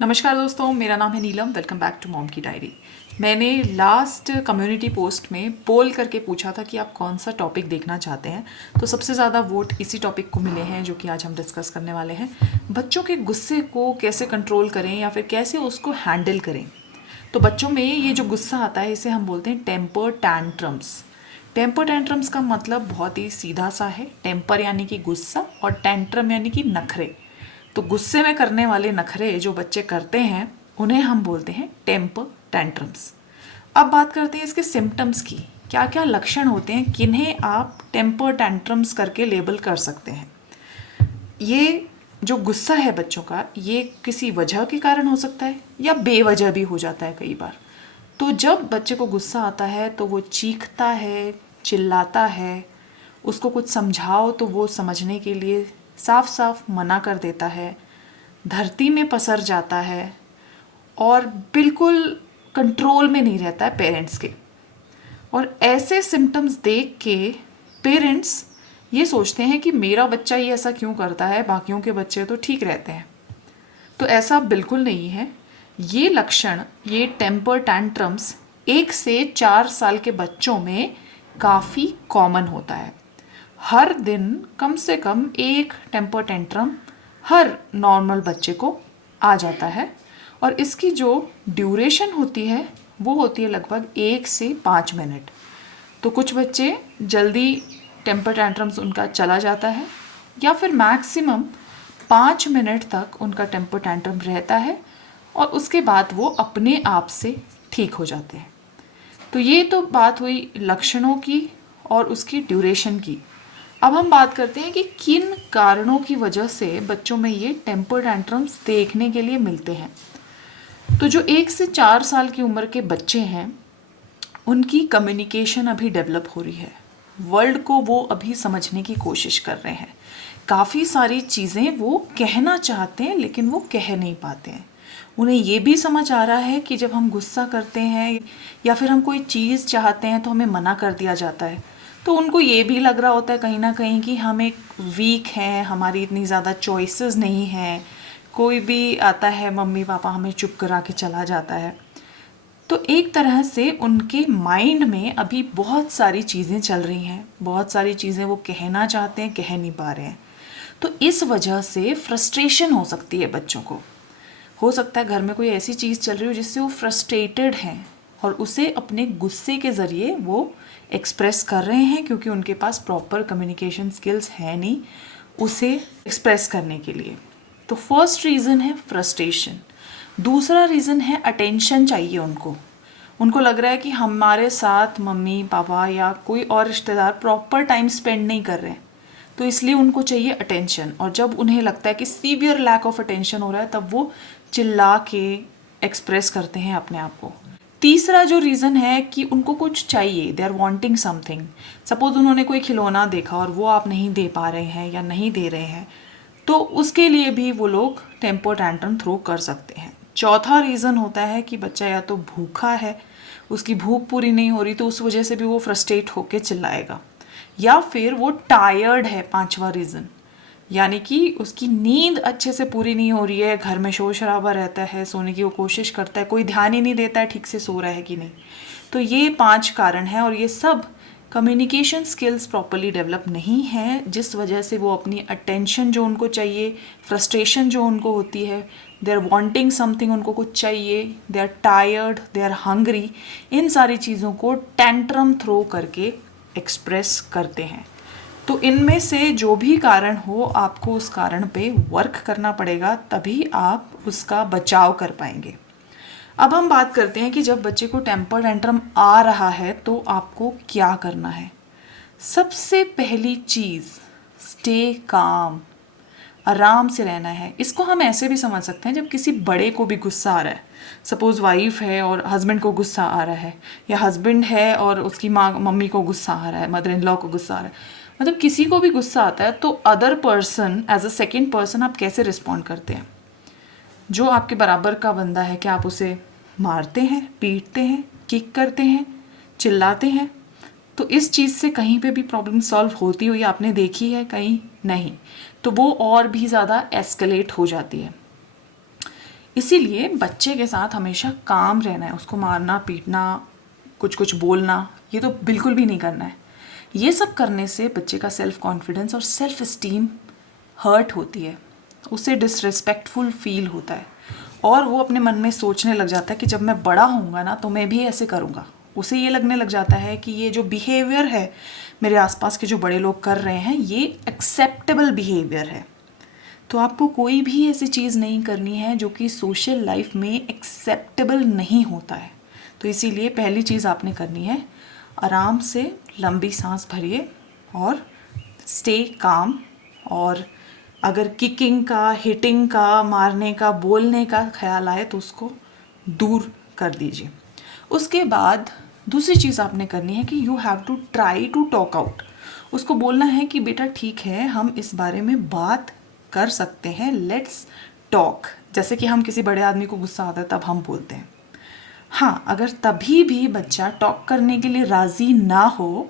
नमस्कार दोस्तों, मेरा नाम है नीलम। वेलकम बैक टू मॉम की डायरी। मैंने लास्ट कम्युनिटी पोस्ट में पोल करके पूछा था कि आप कौन सा टॉपिक देखना चाहते हैं, तो सबसे ज़्यादा वोट इसी टॉपिक को मिले हैं जो कि आज हम डिस्कस करने वाले हैं। बच्चों के गुस्से को कैसे कंट्रोल करें या फिर कैसे उसको हैंडल करें। तो बच्चों में ये जो गुस्सा आता है इसे हम बोलते हैं टेम्पर टैंट्रम्स। टेम्पर टैंट्रम्स का मतलब बहुत ही सीधा सा है। टेम्पर यानी कि गुस्सा और टैंट्रम यानी कि नखरे। तो गुस्से में करने वाले नखरे जो बच्चे करते हैं उन्हें हम बोलते हैं टेम्पर टैंट्रम्स। अब बात करते हैं इसके सिम्टम्स की। क्या क्या लक्षण होते हैं, किन्हें आप टेम्पर टैंट्रम्स करके लेबल कर सकते हैं। ये जो गुस्सा है बच्चों का, ये किसी वजह के कारण हो सकता है या बेवजह भी हो जाता है कई बार। तो जब बच्चे को गुस्सा आता है तो वो चीखता है, चिल्लाता है। उसको कुछ समझाओ तो वो समझने के लिए साफ साफ मना कर देता है, धरती में पसर जाता है और बिल्कुल कंट्रोल में नहीं रहता है पेरेंट्स के। और ऐसे सिम्टम्स देख के पेरेंट्स ये सोचते हैं कि मेरा बच्चा ये ऐसा क्यों करता है, बाकियों के बच्चे तो ठीक रहते हैं। तो ऐसा बिल्कुल नहीं है। ये लक्षण, ये टेम्पर टैंट्रम्स 1 से 4 साल के बच्चों में काफ़ी कॉमन होता है। हर दिन कम से कम एक टेम्पर टेंट्रम हर नॉर्मल बच्चे को आ जाता है और इसकी जो ड्यूरेशन होती है वो होती है लगभग 1 से 5 मिनट। तो कुछ बच्चे जल्दी टेम्पर टैंट्रम्स उनका चला जाता है या फिर मैक्सिमम 5 मिनट तक उनका टेम्पर टैंट्रम रहता है और उसके बाद वो अपने आप से ठीक हो जाते हैं। तो ये तो बात हुई लक्षणों की और उसकी ड्यूरेशन की। अब हम बात करते हैं कि किन कारणों की वजह से बच्चों में ये टेम्पर टैंट्रम्स देखने के लिए मिलते हैं। तो जो 1 से 4 साल की उम्र के बच्चे हैं उनकी कम्युनिकेशन अभी डेवलप हो रही है। वर्ल्ड को वो अभी समझने की कोशिश कर रहे हैं। काफ़ी सारी चीज़ें वो कहना चाहते हैं लेकिन वो कह नहीं पाते हैं। उन्हें ये भी समझ आ रहा है कि जब हम गुस्सा करते हैं या फिर हम कोई चीज़ चाहते हैं तो हमें मना कर दिया जाता है। तो उनको ये भी लग रहा होता है कहीं ना कहीं कि हम एक वीक हैं, हमारी इतनी ज़्यादा चॉइसेस नहीं हैं। कोई भी आता है, मम्मी पापा हमें चुप करा के चला जाता है। तो एक तरह से उनके माइंड में अभी बहुत सारी चीज़ें चल रही हैं, बहुत सारी चीज़ें वो कहना चाहते हैं, कह नहीं पा रहे हैं। तो इस वजह से फ्रस्ट्रेशन हो सकती है बच्चों को। हो सकता है घर में कोई ऐसी चीज़ चल रही हो जिससे वो फ्रस्ट्रेटेड हैं और उसे अपने गुस्से के ज़रिए वो एक्सप्रेस कर रहे हैं, क्योंकि उनके पास प्रॉपर कम्युनिकेशन स्किल्स है नहीं उसे एक्सप्रेस करने के लिए। तो फर्स्ट रीज़न है फ्रस्ट्रेशन। दूसरा रीज़न है अटेंशन चाहिए उनको। उनको लग रहा है कि हमारे साथ मम्मी पापा या कोई और रिश्तेदार प्रॉपर टाइम स्पेंड नहीं कर रहे हैं, तो इसलिए उनको चाहिए अटेंशन। और जब उन्हें लगता है कि सीवियर लैक ऑफ अटेंशन हो रहा है तब वो चिल्ला के एक्सप्रेस करते हैं अपने आप को। तीसरा जो रीज़न है कि उनको कुछ चाहिए, they are wanting something. Suppose उन्होंने कोई खिलौना देखा और वो आप नहीं दे पा रहे हैं या नहीं दे रहे हैं, तो उसके लिए भी वो लोग टेम्पर टैंट्रम थ्रो कर सकते हैं। चौथा रीज़न होता है कि बच्चा या तो भूखा है, उसकी भूख पूरी नहीं हो रही तो उस वजह से भी वो फ्रस्ट्रेट होके चिल्लाएगा, या फिर वो टायर्ड है। पांचवा रीज़न यानी कि उसकी नींद अच्छे से पूरी नहीं हो रही है, घर में शोर शराबा रहता है, सोने की वो कोशिश करता है, कोई ध्यान ही नहीं देता है ठीक से सो रहा है कि नहीं। तो ये 5 कारण हैं और ये सब कम्युनिकेशन स्किल्स प्रॉपरली डेवलप नहीं है, जिस वजह से वो अपनी अटेंशन जो उनको चाहिए, फ्रस्ट्रेशन जो उनको होती है, दे आर वांटिंग समथिंग, उनको कुछ चाहिए, they are tired, they are hungry, इन सारी चीज़ों को टेंट्रम थ्रो करके एक्सप्रेस करते हैं। तो इनमें से जो भी कारण हो आपको उस कारण पे वर्क करना पड़ेगा, तभी आप उसका बचाव कर पाएंगे। अब हम बात करते हैं कि जब बच्चे को टेम्पर टेंट्रम आ रहा है तो आपको क्या करना है। सबसे पहली चीज़, स्टे काम, आराम से रहना है। इसको हम ऐसे भी समझ सकते हैं, जब किसी बड़े को भी गुस्सा आ रहा है, सपोज़ वाइफ है और हस्बैंड को गुस्सा आ रहा है, या हस्बैंड है और उसकी माँ मम्मी को गुस्सा आ रहा है, मदर इन लॉ को गुस्सा आ रहा है, मतलब किसी को भी गुस्सा आता है तो other person as a second person आप कैसे रिस्पॉन्ड करते हैं। जो आपके बराबर का बंदा है, क्या आप उसे मारते हैं, पीटते हैं, किक करते हैं, चिल्लाते हैं? तो इस चीज़ से कहीं पे भी प्रॉब्लम सॉल्व होती हुई आपने देखी है? कहीं नहीं। तो वो और भी ज़्यादा एस्केलेट हो जाती है। इसीलिए बच्चे के साथ हमेशा काम रहना है, उसको मारना पीटना कुछ कुछ बोलना ये तो बिल्कुल भी नहीं करना है। ये सब करने से बच्चे का सेल्फ कॉन्फिडेंस और सेल्फ इस्टीम हर्ट होती है, उसे डिसरिस्पेक्टफुल फील होता है और वो अपने मन में सोचने लग जाता है कि जब मैं बड़ा होऊंगा ना तो मैं भी ऐसे करूँगा। उसे ये लगने लग जाता है कि ये जो बिहेवियर है मेरे आसपास के जो बड़े लोग कर रहे हैं ये एक्सेप्टेबल बिहेवियर है। तो आपको कोई भी ऐसी चीज़ नहीं करनी है जो कि सोशल लाइफ में एक्सेप्टेबल नहीं होता है। तो इसीलिए पहली चीज़ आपने करनी है, आराम से लंबी सांस भरिए और स्टे काम। और अगर किकिंग का, हिटिंग का, मारने का, बोलने का ख्याल आए तो उसको दूर कर दीजिए। उसके बाद दूसरी चीज़ आपने करनी है कि you have to try to talk out. उसको बोलना है कि बेटा ठीक है, हम इस बारे में बात कर सकते हैं, लेट्स टॉक। जैसे कि हम किसी बड़े आदमी को गुस्सा आता है तब हम बोलते हैं। हाँ, अगर तभी भी बच्चा टॉक करने के लिए राज़ी ना हो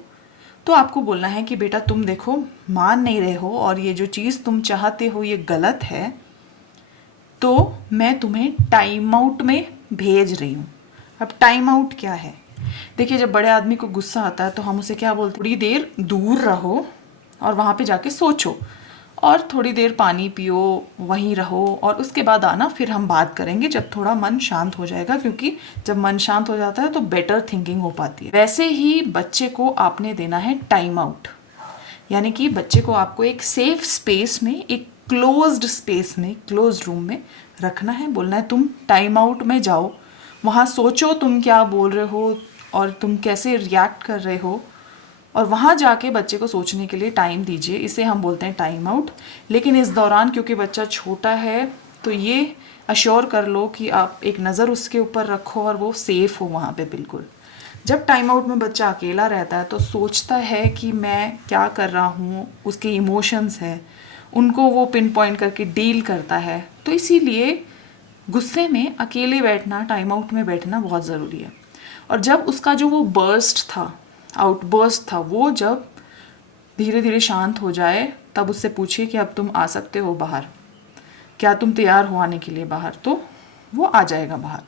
तो आपको बोलना है कि बेटा तुम देखो मान नहीं रहे हो और ये जो चीज़ तुम चाहते हो ये गलत है, तो मैं तुम्हें टाइम आउट में भेज रही हूँ। अब टाइम आउट क्या है? देखिए, जब बड़े आदमी को गुस्सा आता है तो हम उसे क्या बोलते हैं, थोड़ी देर दूर रहो और वहाँ पे जाके सोचो और थोड़ी देर पानी पियो, वहीं रहो और उसके बाद आना, फिर हम बात करेंगे जब थोड़ा मन शांत हो जाएगा, क्योंकि जब मन शांत हो जाता है तो बेटर थिंकिंग हो पाती है। वैसे ही बच्चे को आपने देना है टाइम आउट, यानी कि बच्चे को आपको एक सेफ स्पेस में, एक क्लोज्ड स्पेस में, क्लोज्ड रूम में रखना है। बोलना है तुम टाइम आउट में जाओ, वहाँ सोचो तुम क्या बोल रहे हो और तुम कैसे रिएक्ट कर रहे हो, और वहाँ जाके बच्चे को सोचने के लिए टाइम दीजिए। इसे हम बोलते हैं टाइम आउट। लेकिन इस दौरान क्योंकि बच्चा छोटा है तो ये अश्योर कर लो कि आप एक नज़र उसके ऊपर रखो और वो सेफ़ हो वहाँ पे बिल्कुल। जब टाइम आउट में बच्चा अकेला रहता है तो सोचता है कि मैं क्या कर रहा हूँ, उसके इमोशंस हैं, उनको वो पिन पॉइंट करके डील करता है। तो इसीलिए गुस्से में अकेले बैठना, टाइम आउट में बैठना बहुत ज़रूरी है। और जब उसका जो वो बर्स्ट था, आउटबर्स्ट था, वो जब धीरे धीरे शांत हो जाए तब उससे पूछिए कि अब तुम आ सकते हो बाहर, क्या तुम तैयार हो आने के लिए बाहर? तो वो आ जाएगा बाहर।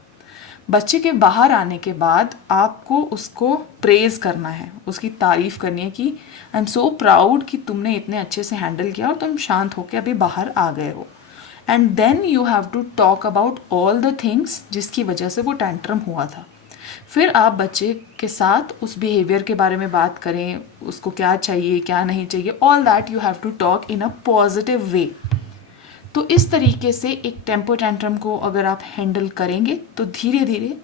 बच्चे के बाहर आने के बाद आपको उसको प्रेज़ करना है, उसकी तारीफ़ करनी है कि आई एम सो प्राउड कि तुमने इतने अच्छे से हैंडल किया और तुम शांत होकर अभी बाहर आ गए हो। And then you have to talk about all the things जिसकी वजह से वो टैंट्रम हुआ था। फिर आप बच्चे के साथ उस बिहेवियर के बारे में बात करें, उसको क्या चाहिए क्या नहीं चाहिए, all that you have to talk in a positive way. तो इस तरीके से एक टेम्पर टैंट्रम को अगर आप हैंडल करेंगे तो धीरे धीरे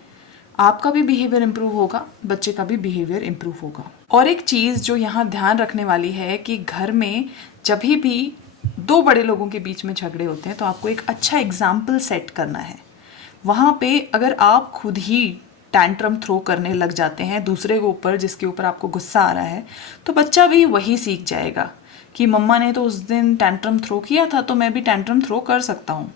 आपका भी बिहेवियर इम्प्रूव होगा, बच्चे का भी बिहेवियर इम्प्रूव होगा। और एक चीज़ जो यहाँ ध्यान रखने वाली है कि घर में जब भी दो बड़े लोगों के बीच में झगड़े होते हैं तो आपको एक अच्छा एग्जाम्पल सेट करना है। वहाँ पे अगर आप खुद ही टैंट्रम थ्रो करने लग जाते हैं दूसरे के ऊपर जिसके ऊपर आपको गुस्सा आ रहा है, तो बच्चा भी वही सीख जाएगा कि मम्मा ने तो उस दिन टैंट्रम थ्रो किया था तो मैं भी टैंट्रम थ्रो कर सकता हूँ।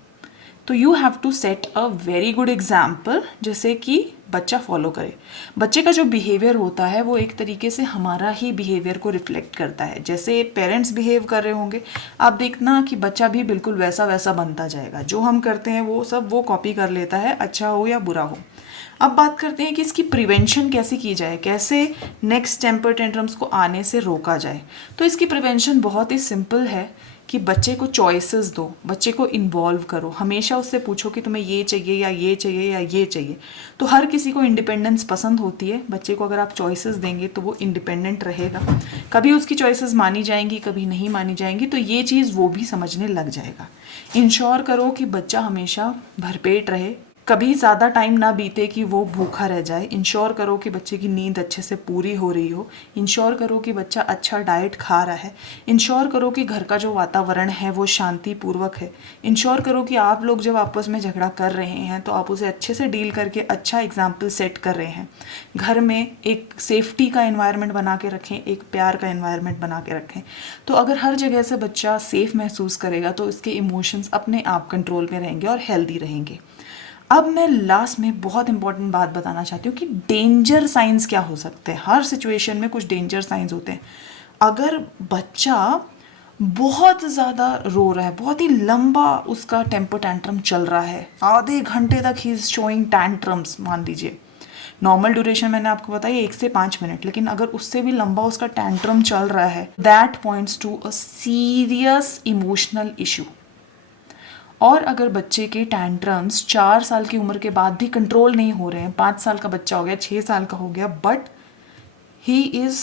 तो you have to set a very good example जैसे कि बच्चा फॉलो करे। बच्चे का जो बिहेवियर होता है वो एक तरीके से हमारा ही बिहेवियर को रिफ्लेक्ट करता है। जैसे पेरेंट्स बिहेव कर रहे होंगे, आप देखना कि बच्चा भी बिल्कुल वैसा वैसा बनता जाएगा। जो हम करते हैं वो सब वो कॉपी कर लेता है, अच्छा हो या बुरा हो। अब बात करते हैं कि इसकी प्रिवेंशन कैसे की जाए, कैसे नेक्स्ट टेम्पर टेंट्रम्स को आने से रोका जाए। तो इसकी प्रिवेंशन बहुत ही सिंपल है कि बच्चे को चॉइसेस दो, बच्चे को इन्वॉल्व करो। हमेशा उससे पूछो कि तुम्हें ये चाहिए या ये चाहिए या ये चाहिए। तो हर किसी को इंडिपेंडेंस पसंद होती है, बच्चे को अगर आप चॉइसेस देंगे तो वो इंडिपेंडेंट रहेगा। कभी उसकी चॉइसेस मानी जाएंगी, कभी नहीं मानी जाएंगी, तो ये चीज़ वो भी समझने लग जाएगा। इंश्योर करो कि बच्चा हमेशा भरपेट रहे, कभी ज़्यादा टाइम ना बीते कि वो भूखा रह जाए। इंश्योर करो कि बच्चे की नींद अच्छे से पूरी हो रही हो। इंश्योर करो कि बच्चा अच्छा डाइट खा रहा है। इंश्योर करो कि घर का जो वातावरण है वो शांतिपूर्वक है। इंश्योर करो कि आप लोग जब आपस में झगड़ा कर रहे हैं तो आप उसे अच्छे से डील करके अच्छा एग्जाम्पल सेट कर रहे हैं। घर में एक सेफ्टी का एनवायरनमेंट बना के रखें, एक प्यार का एनवायरनमेंट बना के रखें। तो अगर हर जगह से बच्चा सेफ महसूस करेगा तो इसके इमोशंस अपने आप कंट्रोल में रहेंगे और हेल्दी रहेंगे। अब मैं लास्ट में बहुत इंपॉर्टेंट बात बताना चाहती हूँ कि डेंजर साइंस क्या हो सकते हैं। हर सिचुएशन में कुछ डेंजर साइंस होते हैं। अगर बच्चा बहुत ज़्यादा रो रहा है, बहुत ही लंबा उसका टेम्पर टैंट्रम चल रहा है, आधे घंटे तक ही इज़ शोइंग टैंट्रम्स मान लीजिए। नॉर्मल ड्यूरेशन मैंने आपको बताया 1 से 5 मिनट, लेकिन अगर उससे भी लंबा उसका टैंट्रम चल रहा है, that points to a serious emotional issue. और अगर बच्चे के टैंट्रम्स 4 साल की उम्र के बाद भी कंट्रोल नहीं हो रहे हैं, 5 साल का बच्चा हो गया, 6 साल का हो गया, but he is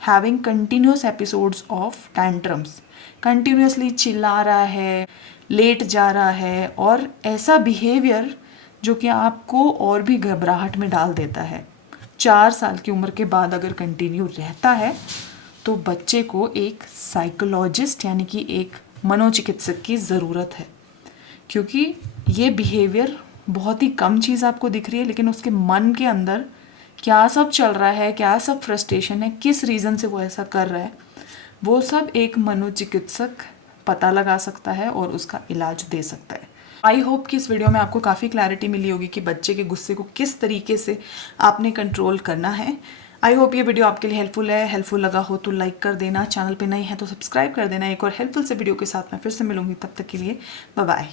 having continuous episodes of tantrums, continuously चिल्ला रहा है, लेट जा रहा है, और ऐसा बिहेवियर जो कि आपको और भी घबराहट में डाल देता है, 4 साल की उम्र के बाद अगर कंटिन्यू रहता है तो बच्चे को एक साइकोलॉजिस्ट यानी कि एक मनोचिकित्सक की ज़रूरत है। क्योंकि ये बिहेवियर बहुत ही कम चीज़ आपको दिख रही है, लेकिन उसके मन के अंदर क्या सब चल रहा है, क्या सब फ्रस्ट्रेशन है, किस रीज़न से वो ऐसा कर रहा है, वो सब एक मनोचिकित्सक पता लगा सकता है और उसका इलाज दे सकता है। आई होप कि इस वीडियो में आपको काफ़ी क्लैरिटी मिली होगी कि बच्चे के गुस्से को किस तरीके से आपने कंट्रोल करना है। आई होप ये वीडियो आपके लिए हेल्पफुल है। हेल्पफुल लगा हो तो लाइक कर देना, चैनल पे नए हैं तो सब्सक्राइब कर देना। एक और हेल्पफुल से वीडियो के साथ मैं फिर से मिलूंगी, तब तक के लिए बाय बाय।